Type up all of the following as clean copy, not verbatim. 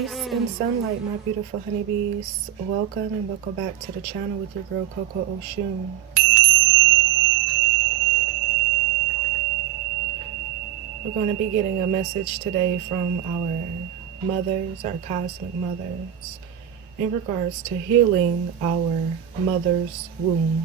Peace and sunlight, my beautiful honeybees. Welcome and welcome back to the channel with your girl Coko Oshun. We're going to be getting a message today from our mothers, our cosmic mothers, in regards to healing our mother's womb.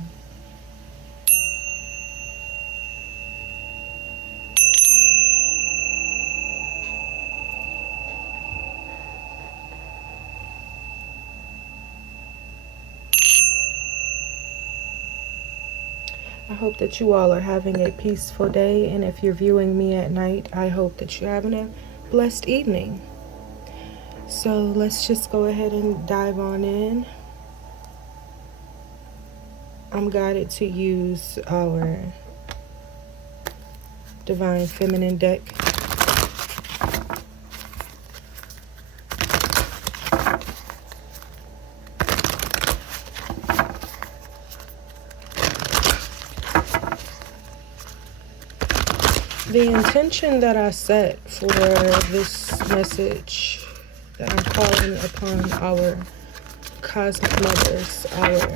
I hope that you all are having a peaceful day, and if you're viewing me at night, I hope that you're having a blessed evening. So let's just go ahead and dive on in. I'm guided to use our Divine Feminine deck. The intention that I set for this message that I'm calling upon our cosmic mothers, our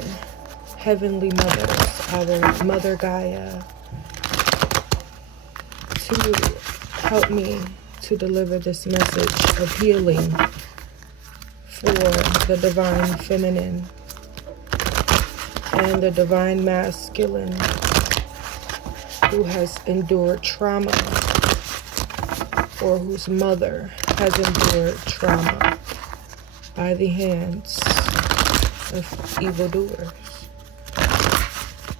heavenly mothers, our Mother Gaia, to help me to deliver this message of healing for the Divine Feminine and the Divine Masculine who has endured trauma, or whose mother has endured trauma by the hands of evildoers.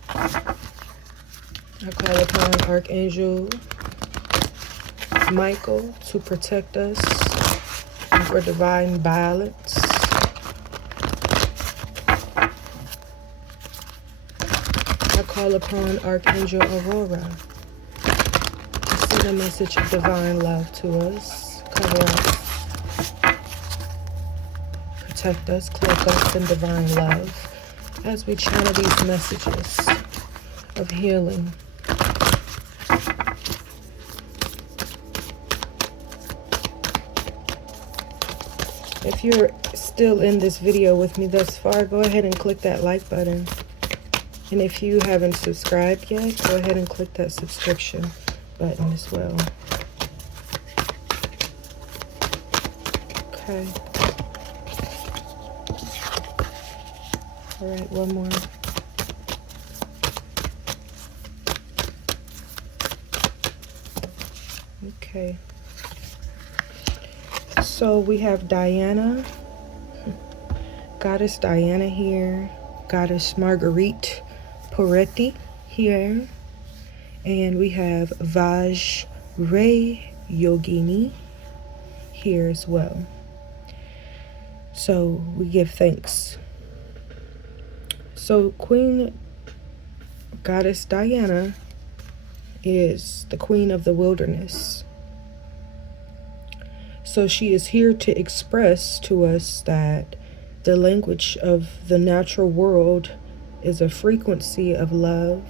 I call upon Archangel Michael to protect us and for divine balance. I call upon Archangel Aurora to send a message of divine love to us, cover us, protect us, cloak us in divine love as we channel these messages of healing. If you're still in this video with me thus far, go ahead and click that like button. And if you haven't subscribed yet, go ahead and click that subscription button as well. Okay. All right, one more. Okay. So we have Diana, Goddess Diana here, Goddess Marguerite Poretti here, and we have Vaj Ray Yogini here as well. So we give thanks. So Queen Goddess Diana is the Queen of the Wilderness. So she is here to express to us that the language of the natural world is a frequency of love.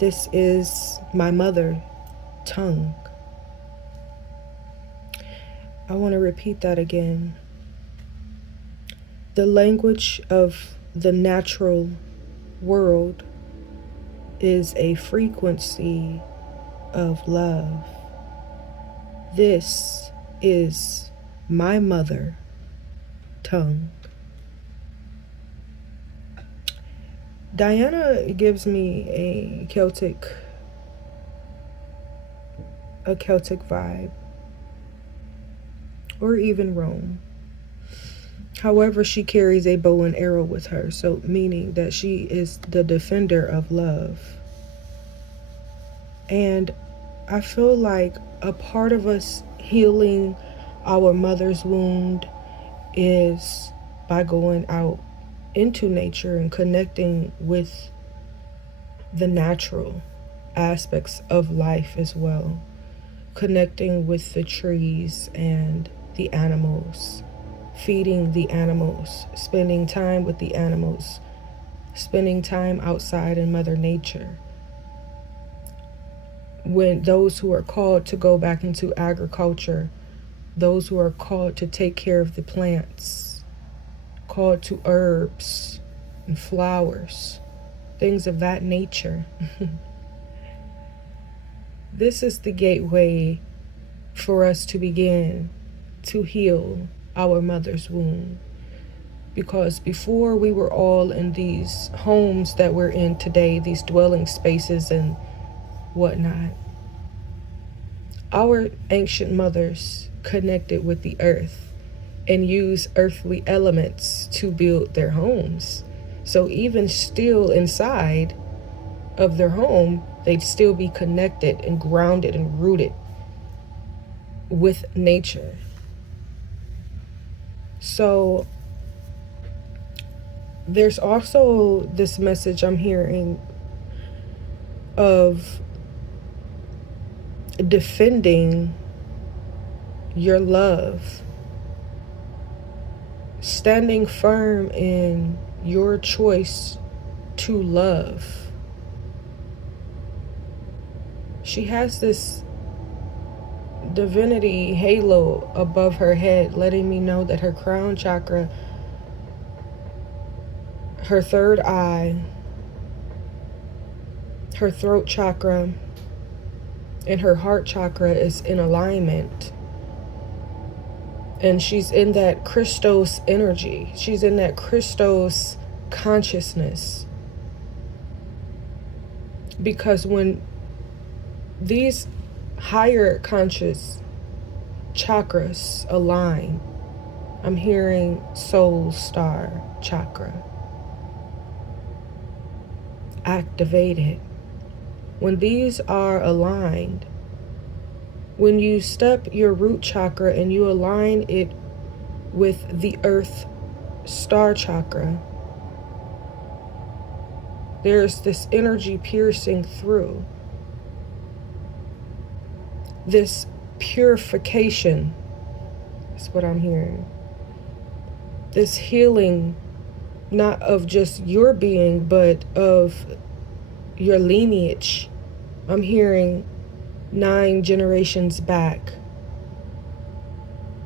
This is my mother tongue. I want to repeat that again. The language of the natural world is a frequency of love. This is my mother tongue. Diana gives me a Celtic vibe, or even Rome. However, she carries a bow and arrow with her, so meaning that she is the defender of love. And I feel like a part of us healing our mother's wound is by going out into nature and connecting with the natural aspects of life as well. Connecting with the trees and the animals, feeding the animals, spending time with the animals, spending time outside in Mother Nature. When those who are called to go back into agriculture those who are called to take care of the plants, called to herbs and flowers, things of that nature. This is the gateway for us to begin to heal our mother's womb. Because before we were all in these homes that we're in today, these dwelling spaces and whatnot, our ancient mothers connected with the earth and used earthly elements to build their homes. So even still inside of their home, they'd still be connected and grounded and rooted with nature. So there's also this message I'm hearing of defending your love, standing firm in your choice to love. She has this divinity halo above her head, letting me know that her crown chakra, her third eye, her throat chakra, and her heart chakra is in alignment. And she's in that Christos energy. She's in that Christos consciousness. Because when these higher conscious chakras align, I'm hearing soul star chakra activated. When these are aligned, when you step your root chakra and you align it with the earth star chakra, there's this energy piercing through. This purification is what I'm hearing. This healing, not of just your being, but of your lineage. I'm hearing 9 generations back.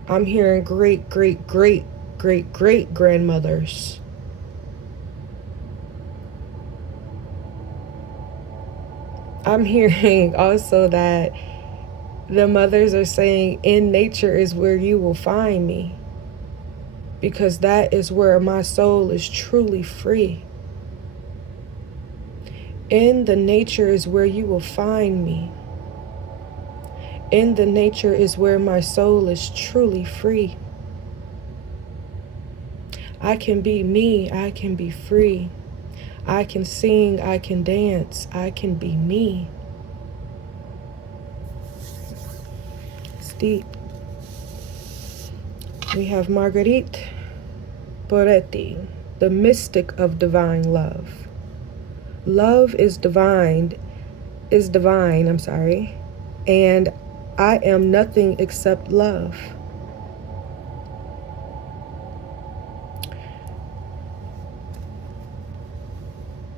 I'm hearing great, great, great, great, great grandmothers. I'm hearing also that the mothers are saying, in nature is where you will find me, because that is where my soul is truly free. In the nature is where you will find me. In the nature is where my soul is truly free. I can be me, I can be free. I can sing, I can dance, I can be me. It's deep. We have Marguerite Boretti, the mystic of divine love. Love is divine, and I am nothing except love.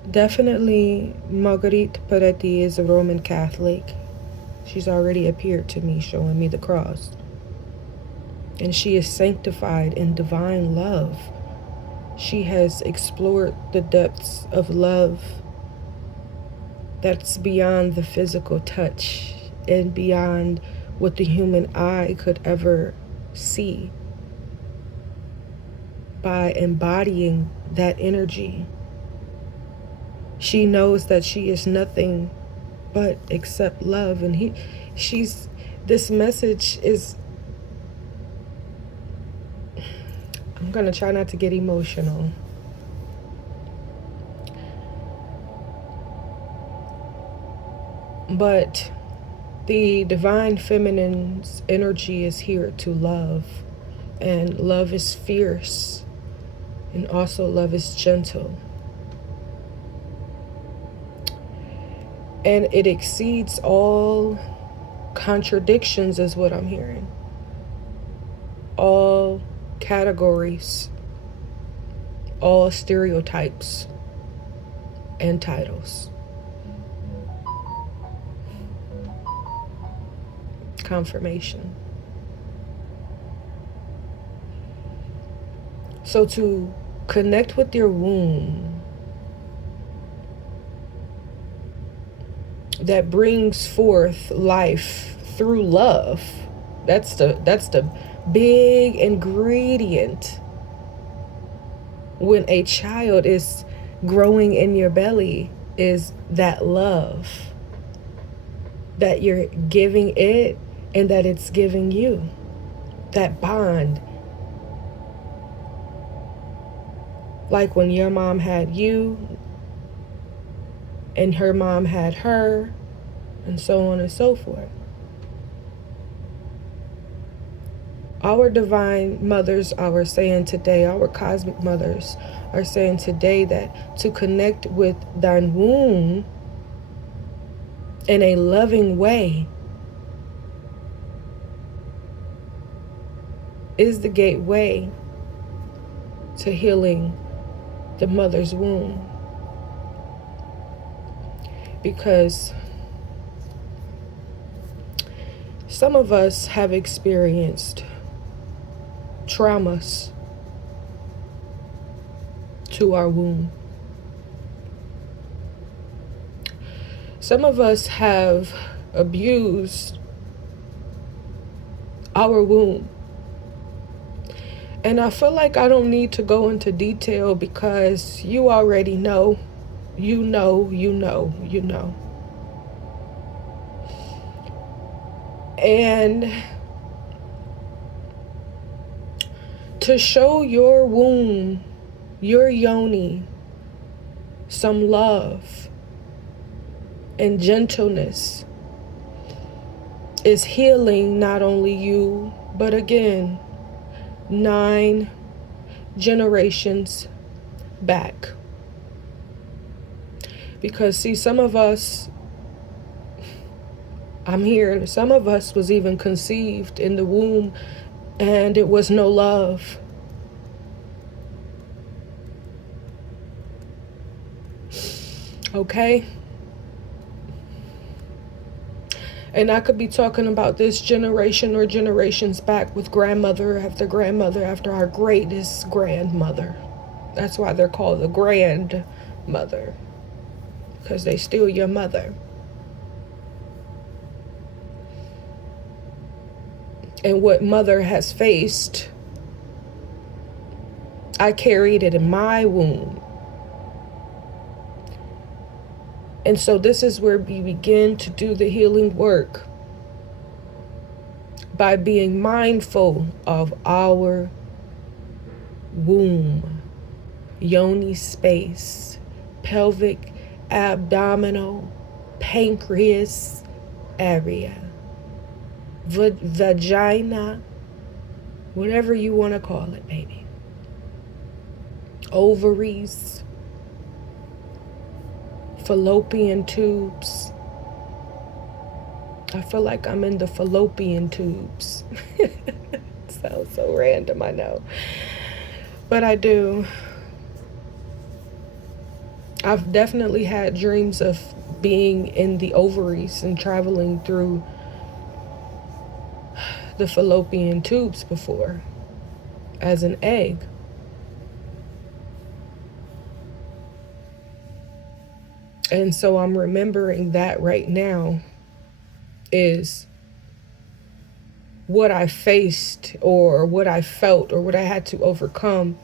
Definitely, Marguerite Boretti is a Roman Catholic. She's already appeared to me, showing me the cross. And she is sanctified in divine love. She has explored the depths of love that's beyond the physical touch and beyond what the human eye could ever see. By embodying that energy, she knows that she is nothing but except love. And this message is, I'm gonna try not to get emotional. But the divine feminine's energy is here to love. And love is fierce. And also love is gentle. And it exceeds all contradictions is what I'm hearing. All categories, all stereotypes and titles. Confirmation. So to connect with your womb that brings forth life through love, that's the big ingredient when a child is growing in your belly, is that love that you're giving it and that it's giving you, that bond. Like when your mom had you and her mom had her, and so on and so forth. Our divine mothers are saying today, our cosmic mothers are saying today, that to connect with thine womb in a loving way is the gateway to healing the mother's womb. Because some of us have experienced traumas to our womb. Some of us have abused our womb. And I feel like I don't need to go into detail because you already know. You know. And to show your womb, your yoni, some love and gentleness is healing not only you, but again, 9 generations back. Because see, some of us, I'm hearing some of us was even conceived in the womb and it was no love. Okay? And I could be talking about this generation or generations back with grandmother after our greatest grandmother. That's why they're called the grandmother, because they still your mother. And what mother has faced, I carried it in my womb. And so this is where we begin to do the healing work, by being mindful of our womb, yoni space, pelvic, abdominal, pancreas area, vagina, whatever you want to call it, baby. Ovaries, fallopian tubes. I feel like I'm in the fallopian tubes. Sounds so random, I know. But I do. I've definitely had dreams of being in the ovaries and traveling through the fallopian tubes before as an egg. And so I'm remembering that right now is what I faced or what I felt or what I had to overcome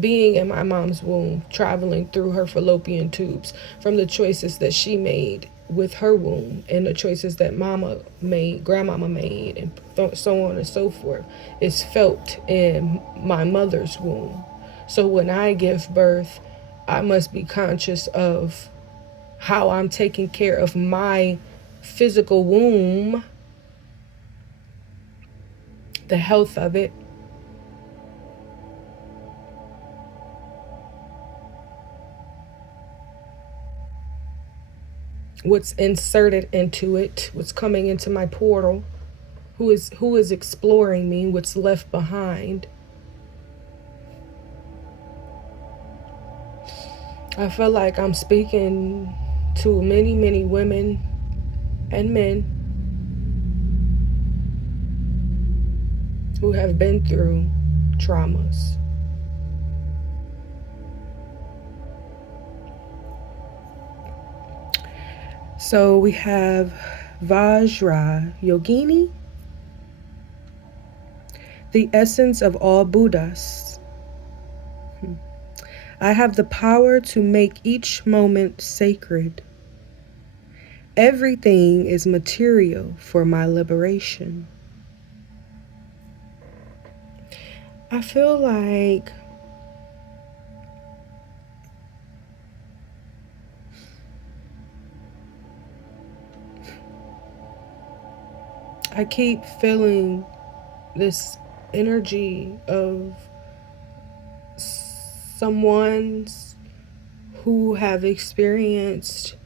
being in my mom's womb, traveling through her fallopian tubes, from the choices that she made with her womb and the choices that mama made, grandmama made, and so on and so forth, is felt in my mother's womb. So when I give birth, I must be conscious of how I'm taking care of my physical womb, the health of it, what's inserted into it, what's coming into my portal, who is exploring me, what's left behind. I feel like I'm speaking to many, many women and men who have been through traumas. So we have Vajra Yogini, the essence of all Buddhas. I have the power to make each moment sacred. Everything is material for my liberation. I feel like I keep feeling this energy of someone's who have experienced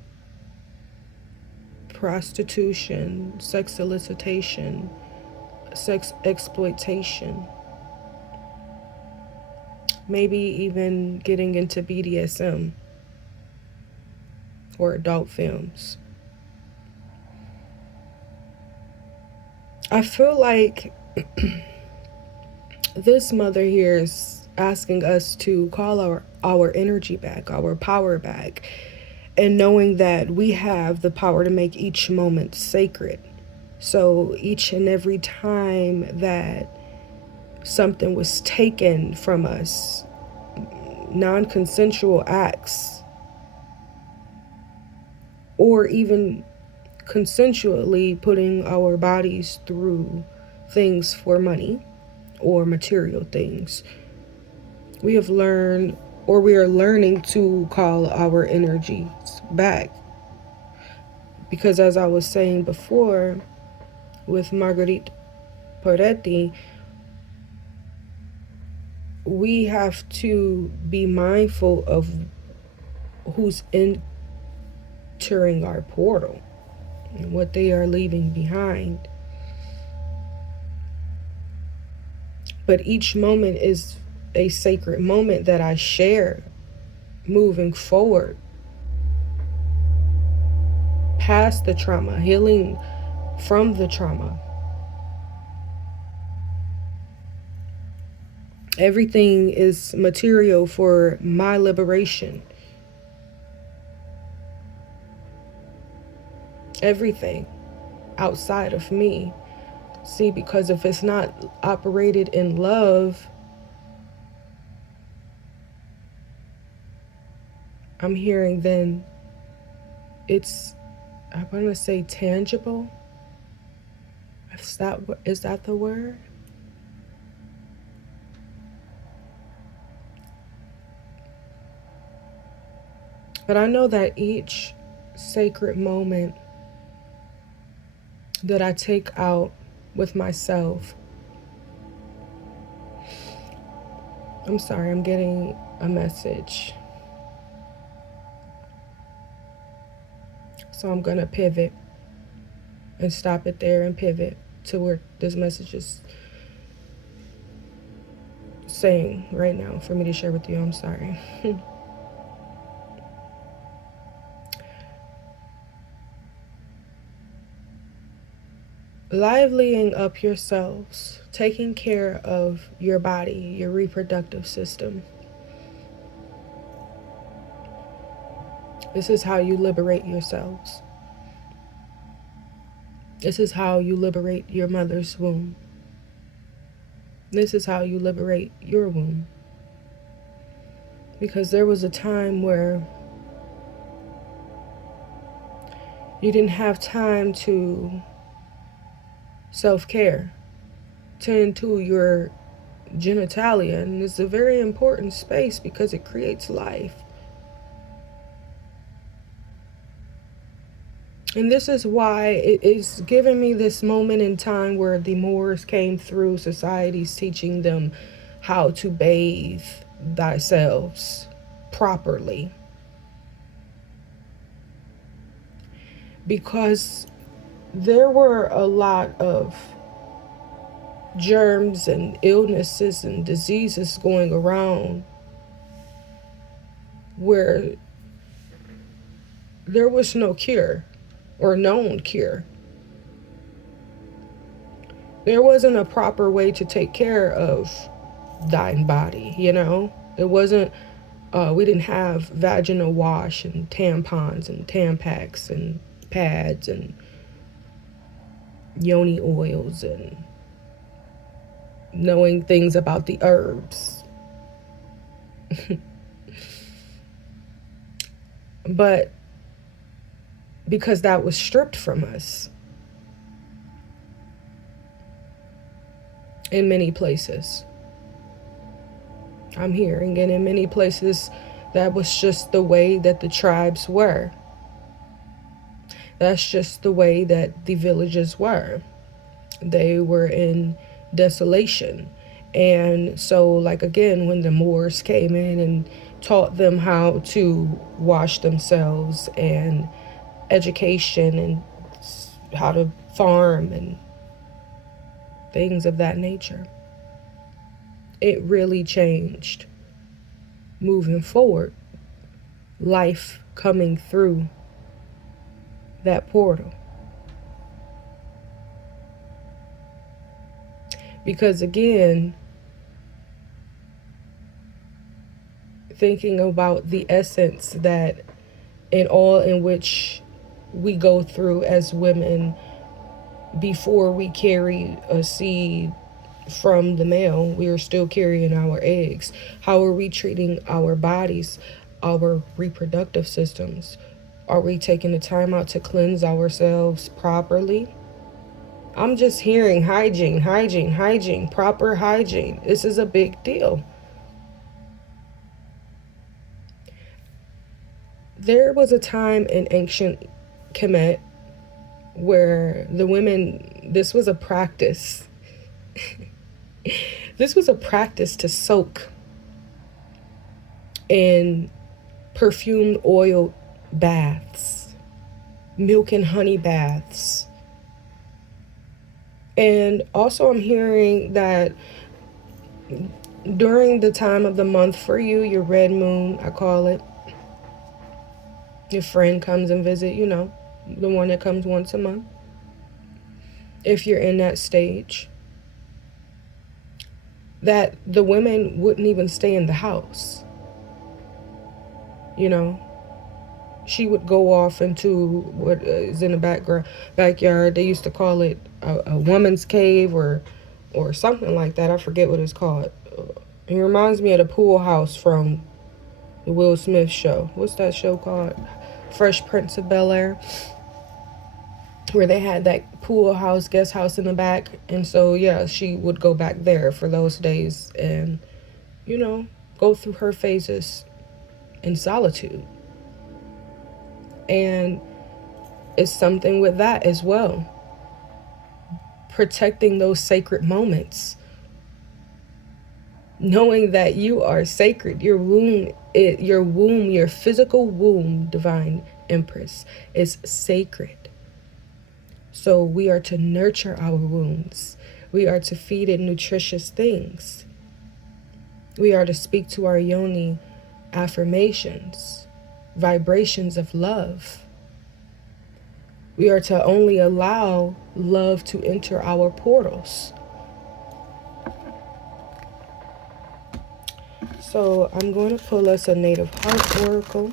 prostitution, sex solicitation, sex exploitation, maybe even getting into BDSM or adult films. I feel like this mother here is asking us to call our energy back, our power back, and knowing that we have the power to make each moment sacred. So each and every time that something was taken from us, non-consensual acts, or even consensually putting our bodies through things for money or material things, we have learned, or we are learning, to call our energies back. Because as I was saying before with Marguerite Poretti, we have to be mindful of who's entering our portal and what they are leaving behind. But each moment is a sacred moment that I share moving forward past the trauma, healing from the trauma. Everything is material for my liberation. Everything outside of me. See, because if it's not operated in love, I'm hearing then it's, I want to say tangible. Is that the word? But I know that each sacred moment that I take out with myself, I'm sorry, I'm getting a message. So I'm going to pivot and stop it there and pivot to where this message is saying right now for me to share with you. I'm sorry. Liveling up yourselves, taking care of your body, your reproductive system. This is how you liberate yourselves. This is how you liberate your mother's womb. This is how you liberate your womb. Because there was a time where you didn't have time to self-care, tend to your genitalia, and it's a very important space because it creates life. And this is why it is giving me this moment in time where the Moors came through societies teaching them how to bathe themselves properly. Because there were a lot of germs and illnesses and diseases going around where there was no cure or known cure. There wasn't a proper way to take care of dying body, you know? It wasn't, we didn't have vaginal wash and tampons and Tampax and pads and yoni oils and knowing things about the herbs. But because that was stripped from us in many places. I'm hearing, and in many places, that was just the way that the tribes were. That's just the way that the villages were. They were in desolation. And so, like, again, when the Moors came in and taught them how to wash themselves and education and how to farm and things of that nature, it really changed moving forward, life coming through that portal. Because again, thinking about the essence that in all in which we go through as women before we carry a seed from the male, we are still carrying our eggs. How are we treating our bodies, our reproductive systems? Are we taking the time out to cleanse ourselves properly? I'm just hearing hygiene, hygiene, hygiene, proper hygiene. This is a big deal. There was a time in ancient Kemet where the women, this was a practice. This was a practice to soak in perfumed oil baths, milk and honey baths. And also I'm hearing that during the time of the month for you, your red moon, I call it, your friend comes and visit, you know, the one that comes once a month. If you're in that stage, that the women wouldn't even stay in the house. You know, she would go off into what is in the backyard. They used to call it a woman's cave or something like that. I forget what it's called. It reminds me of the pool house from the Will Smith show. What's that show called? Fresh Prince of Bel-Air, where they had that pool house, guest house in the back. And so, yeah, she would go back there for those days and, you know, go through her phases in solitude. And it's something with that as well. Protecting those sacred moments. Knowing that you are sacred. Your womb, your physical womb, Divine Empress, is sacred. So we are to nurture our wombs. We are to feed it nutritious things. We are to speak to our yoni affirmations, vibrations of love. We are to only allow love to enter our portals. So I'm going to pull us a Native Heart Oracle.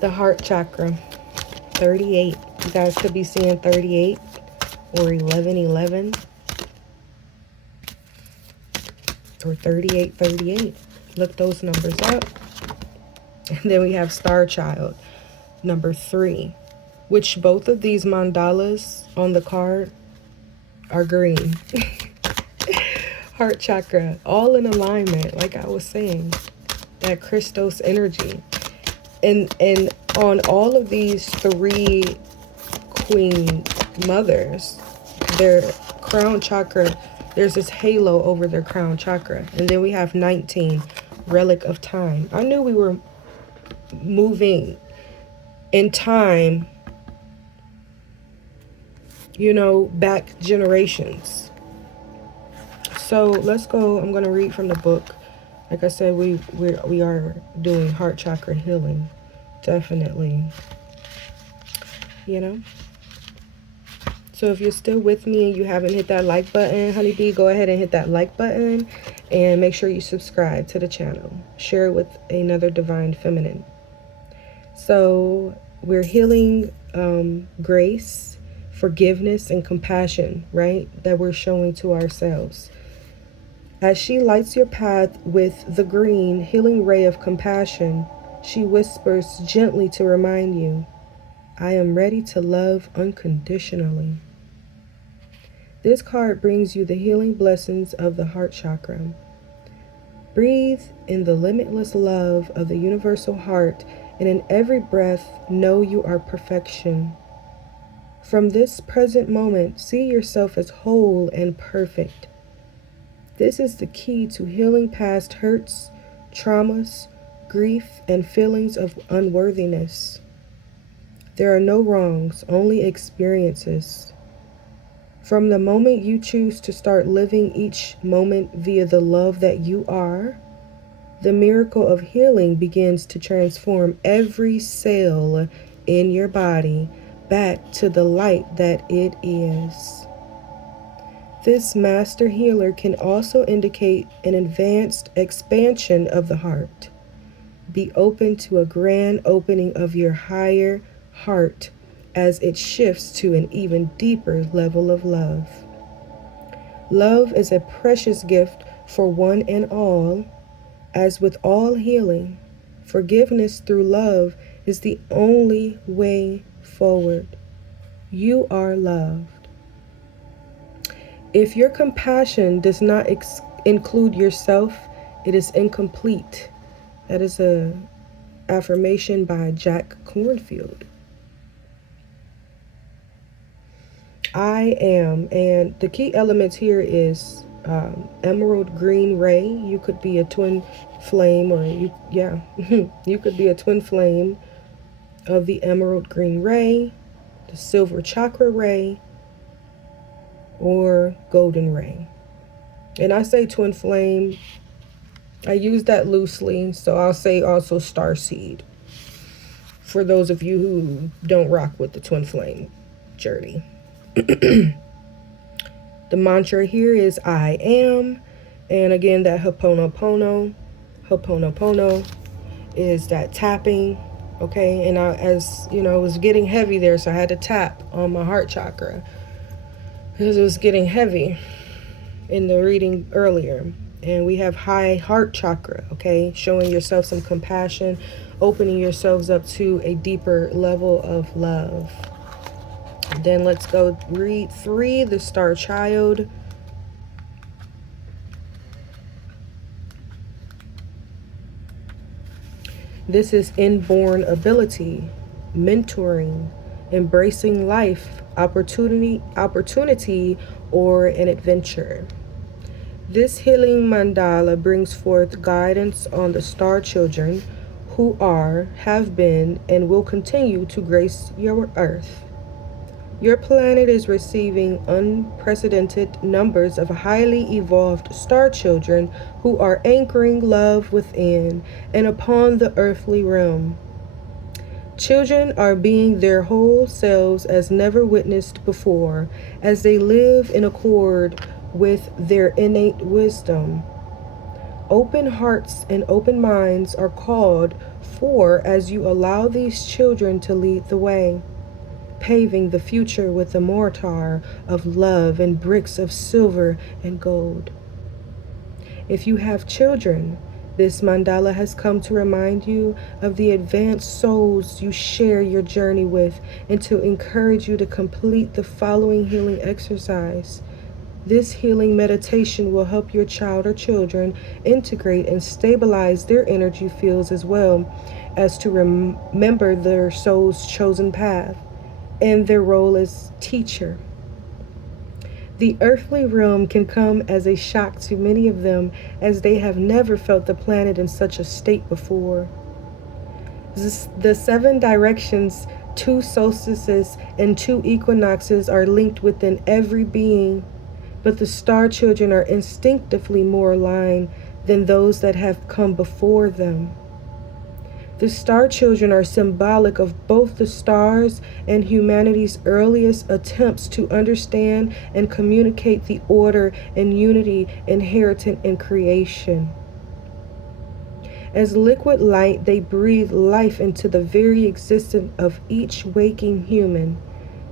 The heart chakra, 38. You guys could be seeing 38 or 1111 or 3838. Look those numbers up. And then we have Star Child, number 3, which both of these mandalas on the card are green. Heart chakra, all in alignment, like I was saying. That Christos energy. And on all of these 3 queen mothers, their crown chakra, there's this halo over their crown chakra. And then we have 19, relic of time. I knew we were moving in time, you know, back generations. So let's go. I'm going to read from the book. Like I said, we are doing heart chakra healing. Definitely. You know? So if you're still with me and you haven't hit that like button, honeybee, go ahead and hit that like button and make sure you subscribe to the channel. Share it with another divine feminine. So we're healing grace, forgiveness, and compassion, right? That we're showing to ourselves. As she lights your path with the green healing ray of compassion, she whispers gently to remind you, I am ready to love unconditionally. This card brings you the healing blessings of the heart chakra. Breathe in the limitless love of the universal heart, and in every breath, know you are perfection. From this present moment, see yourself as whole and perfect. This is the key to healing past hurts, traumas, grief, and feelings of unworthiness. There are no wrongs, only experiences. From the moment you choose to start living each moment via the love that you are, the miracle of healing begins to transform every cell in your body back to the light that it is. This master healer can also indicate an advanced expansion of the heart. Be open to a grand opening of your higher heart as it shifts to an even deeper level of love. Love is a precious gift for one and all. As with all healing, forgiveness through love is the only way forward. You are loved. If your compassion does not include yourself, it is incomplete. That is an affirmation by Jack Kornfield. I am, and the key elements here is emerald green ray. You could be a twin flame, or you could be a twin flame of the emerald green ray, the silver chakra ray, or golden ray. And I say twin flame, I use that loosely, so I'll say also star seed for those of you who don't rock with the twin flame journey. The mantra here is I am, and again that Ho'oponopono is that tapping, okay? And as you know, it was getting heavy there, so I had to tap on my heart chakra because it was getting heavy in the reading earlier. And we have high heart chakra, okay? Showing yourself some compassion, opening yourselves up to a deeper level of love. Then let's go read 3, the Star Child. This is inborn ability, mentoring, embracing life, opportunity, or an adventure. This healing mandala brings forth guidance on the star children who are, have been, and will continue to grace your earth. Your planet is receiving unprecedented numbers of highly evolved star children who are anchoring love within and upon the earthly realm. Children are being their whole selves as never witnessed before, as they live in accord with their innate wisdom. Open hearts and open minds are called for as you allow these children to lead the way, paving the future with the mortar of love and bricks of silver and gold. If you have children, this mandala has come to remind you of the advanced souls you share your journey with and to encourage you to complete the following healing exercise. This healing meditation will help your child or children integrate and stabilize their energy fields as well as to remember their soul's chosen path and their role as teacher. The earthly realm can come as a shock to many of them, as they have never felt the planet in such a state before. The 7 directions, 2 solstices, and 2 equinoxes are linked within every being, but the star children are instinctively more aligned than those that have come before them. The star children are symbolic of both the stars and humanity's earliest attempts to understand and communicate the order and unity inherent in creation. As liquid light, they breathe life into the very existence of each waking human.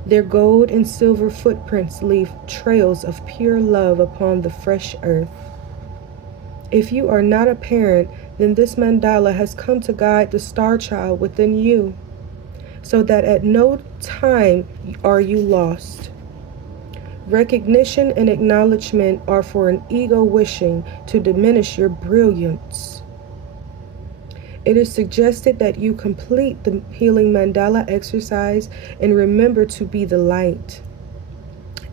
Their gold and silver footprints leave trails of pure love upon the fresh earth. If you are not a parent, then this mandala has come to guide the star child within you, so that at no time are you lost. Recognition and acknowledgement are for an ego wishing to diminish your brilliance. It is suggested that you complete the healing mandala exercise and remember to be the light.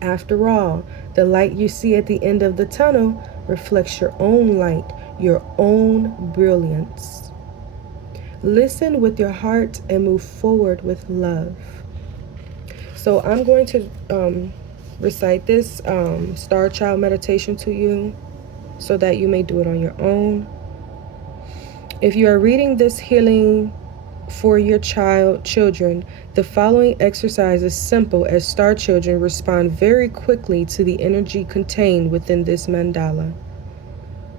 After all, the light you see at the end of the tunnel reflects your own light, your own brilliance. Listen with your heart and move forward with love. So I'm going to recite this Star Child meditation to you so that you may do it on your own. If you are reading this healing for your children, the following exercise is simple as star children respond very quickly to the energy contained within this mandala.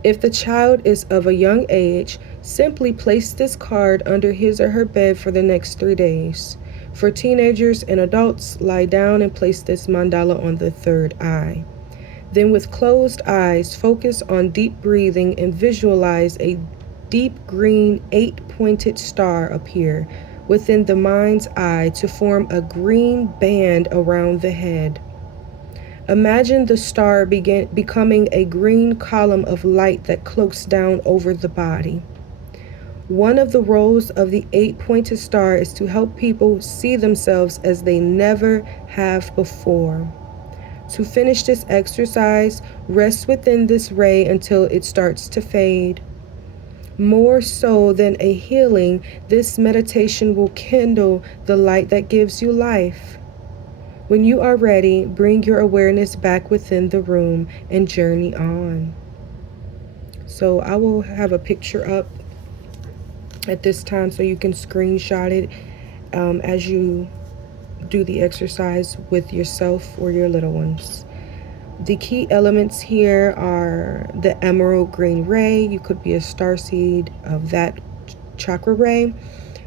If the child is of a young age, simply place this card under his or her bed for the next 3 days. For teenagers and adults, lie down and place this mandala on the third eye. Then with closed eyes, focus on deep breathing and visualize a deep green 8-pointed star appear within the mind's eye to form a green band around the head. Imagine the star becoming a green column of light that cloaks down over the body. One of the roles of the 8-pointed star is to help people see themselves as they never have before. To finish this exercise, rest within this ray until it starts to fade. More so than a healing, this meditation will kindle the light that gives you life. When you are ready, bring your awareness back within the room and journey on. So I will have a picture up at this time so you can screenshot it as you do the exercise with yourself or your little ones. The key elements here are the emerald green ray. You could be a starseed of that chakra ray.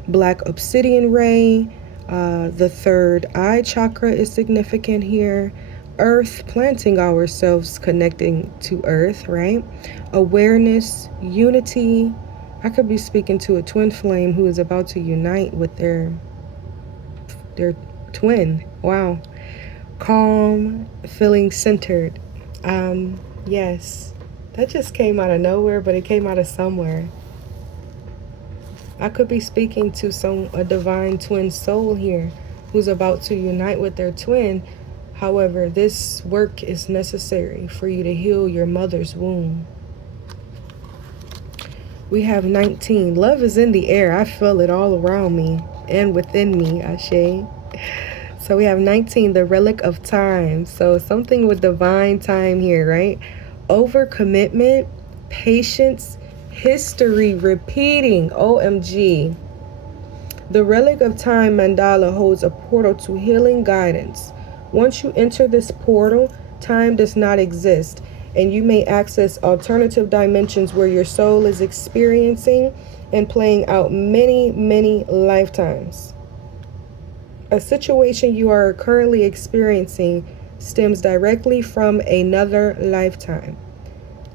Black obsidian ray. The third eye chakra is significant here. Earth, planting ourselves, connecting to earth, right? Awareness, unity. I could be speaking to a twin flame who is about to unite with their twin. Wow. Calm, feeling centered. Yes, that just came out of nowhere, but it came out of somewhere. I could be speaking to a divine twin soul here who's about to unite with their twin. However, this work is necessary for you to heal your mother's womb. We have 19. Love is in the air. I feel it all around me and within me, Ashe. So we have 19, the relic of time. So something with divine time here, right? Overcommitment, patience, history repeating. OMG. The relic of time mandala holds a portal to healing guidance. Once you enter this portal, time does not exist, and you may access alternative dimensions where your soul is experiencing and playing out many, many lifetimes. A situation you are currently experiencing stems directly from another lifetime.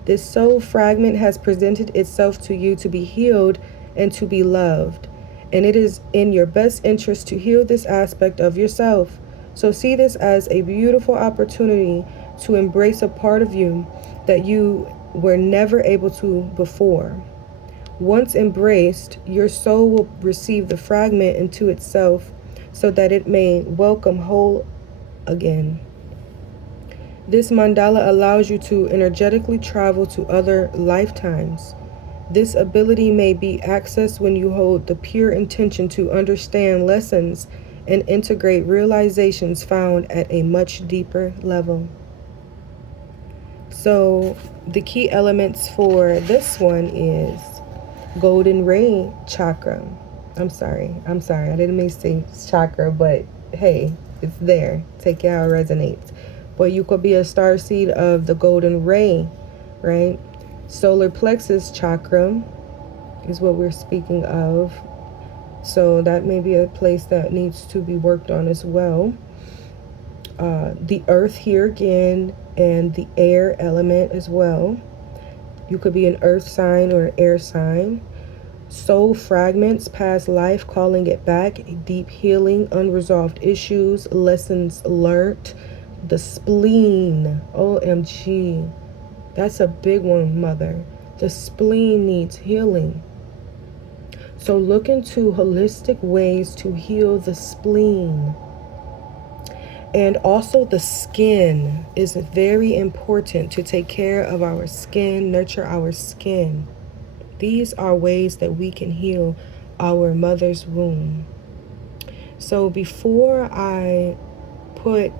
This soul fragment has presented itself to you to be healed and to be loved, and it is in your best interest to heal this aspect of yourself. So see this as a beautiful opportunity to embrace a part of you that you were never able to before. Once embraced, your soul will receive the fragment into itself so that it may welcome whole again. This mandala allows you to energetically travel to other lifetimes. This ability may be accessed when you hold the pure intention to understand lessons and integrate realizations found at a much deeper level. So the key elements for this one is golden ray chakra. I'm sorry. I didn't mean to say chakra, but hey, it's there. Take it how it resonates. But you could be a starseed of the golden ray, right? Solar plexus chakra is what we're speaking of. So that may be a place that needs to be worked on as well. The earth here again, and the air element as well. You could be an earth sign or an air sign. Soul fragments, past life, calling it back, deep healing, unresolved issues, lessons learned. The spleen, OMG. That's a big one, mother. The spleen needs healing. So look into holistic ways to heal the spleen. And also the skin is very important, to take care of our skin, nurture our skin. These are ways that we can heal our mother's womb. So before I put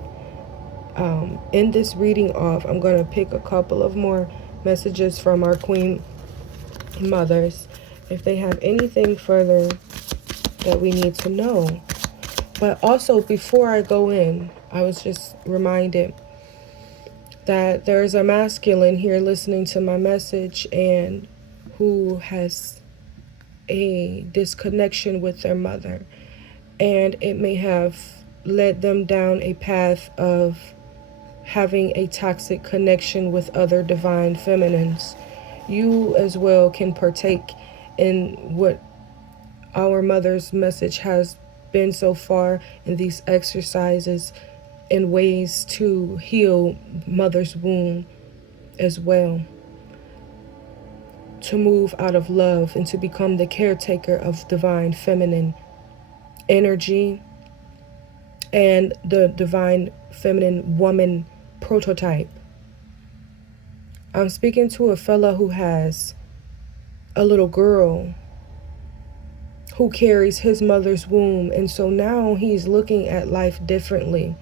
in this reading off, I'm going to pick a couple of more messages from our Queen Mothers, if they have anything further that we need to know. But also, before I go in, I was just reminded that there's a masculine here listening to my message and who has a disconnection with their mother. And it may have led them down a path of having a toxic connection with other divine feminines. You as well can partake in what our mother's message has been so far in these exercises and ways to heal mother's womb as well, to move out of love and to become the caretaker of divine feminine energy and the divine feminine woman prototype. I'm speaking to a fella who has a little girl who carries his mother's womb, and so now he's looking at life differently.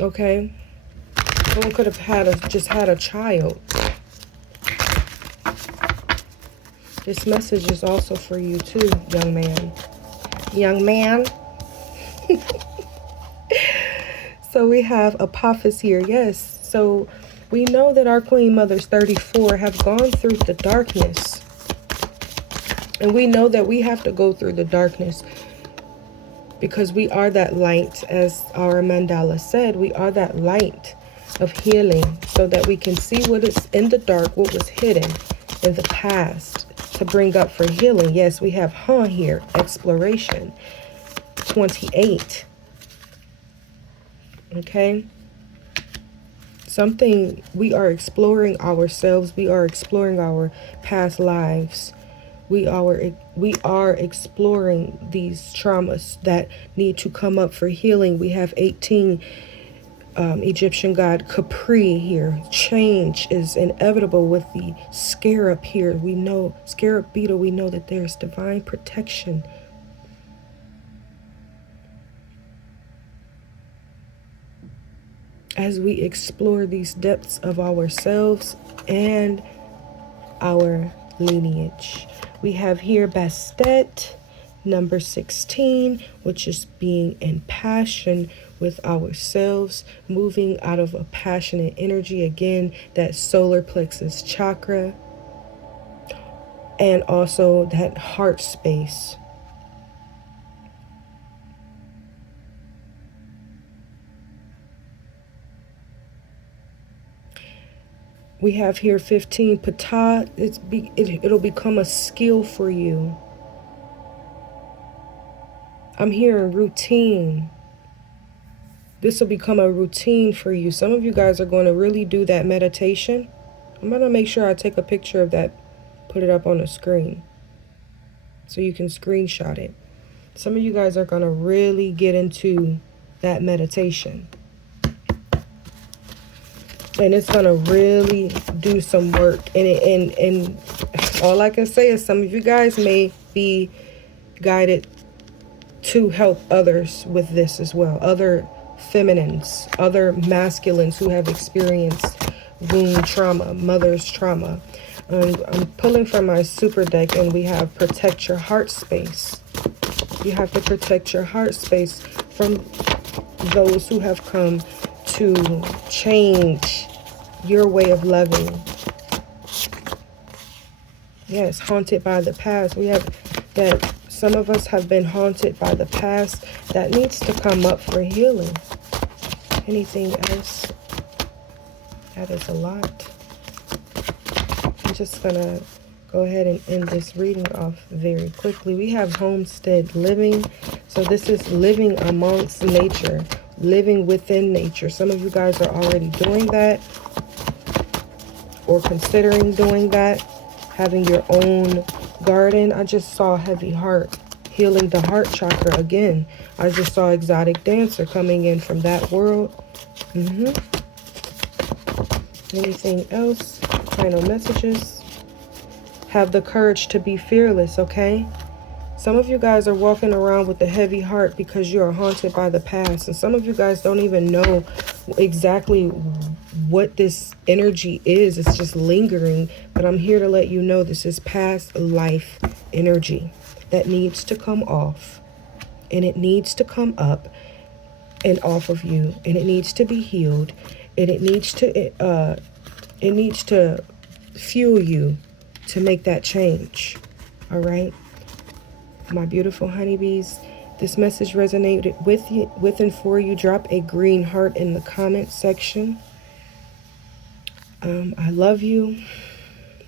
Okay? Someone could have just had a child. This message is also for you too, young man. Young man. So we have Apophis here. Yes. So we know that our Queen Mothers 34 have gone through the darkness. And we know that we have to go through the darkness because we are that light, as our mandala said. We are that light of healing so that we can see what is in the dark, what was hidden in the past, to bring up for healing. Yes, we have here, exploration, 28. Okay? Something, we are exploring ourselves. We are exploring our past lives. We are exploring these traumas that need to come up for healing. We have 18, Egyptian god Capri here. Change is inevitable with the scarab here. We know, scarab beetle, we know that there's divine protection. As we explore these depths of ourselves and our lineage. We have here Bastet, number 16, which is being in passion with ourselves, moving out of a passionate energy. Again, that solar plexus chakra, and also that heart space. We have here 15, Ptah. It'll become a skill for you. I'm hearing routine. This will become a routine for you. Some of you guys are going to really do that meditation. I'm going to make sure I take a picture of that, put it up on the screen so you can screenshot it. Some of you guys are going to really get into that meditation. And it's going to really do some work. And all I can say is some of you guys may be guided to help others with this as well. Other feminines, other masculines who have experienced womb trauma, mother's trauma. I'm pulling from my super deck, and we have protect your heart space. You have to protect your heart space from those who have come to change your way of loving. Yes, haunted by the past. We have that some of us have been haunted by the past. That needs to come up for healing. Anything else? That is a lot. I'm just going to go ahead and end this reading off very quickly. We have homestead living. So this is living amongst nature, living within nature. Some of you guys are already doing that or considering doing that, having your own garden. I just saw heavy heart, healing the heart chakra again. I just saw exotic dancer coming in from that world. Anything else? Final messages. Have the courage to be fearless, okay? Some of you guys are walking around with a heavy heart because you are haunted by the past. And some of you guys don't even know exactly what this energy is. It's just lingering. But I'm here to let you know this is past life energy that needs to come off. And it needs to come up and off of you. And it needs to be healed. And it needs to fuel you to make that change. All right? My beautiful honeybees, this message resonated with you, with and for you. Drop a green heart in the comment section. I love you.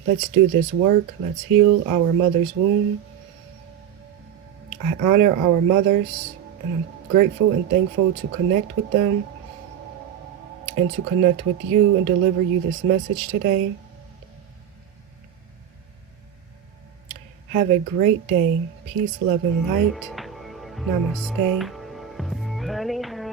Let's do this work. Let's heal our mother's womb. I honor our mothers, and I'm grateful and thankful to connect with them and to connect with you and deliver you this message today. Have a great day. Peace, love, and light. Namaste. Honey.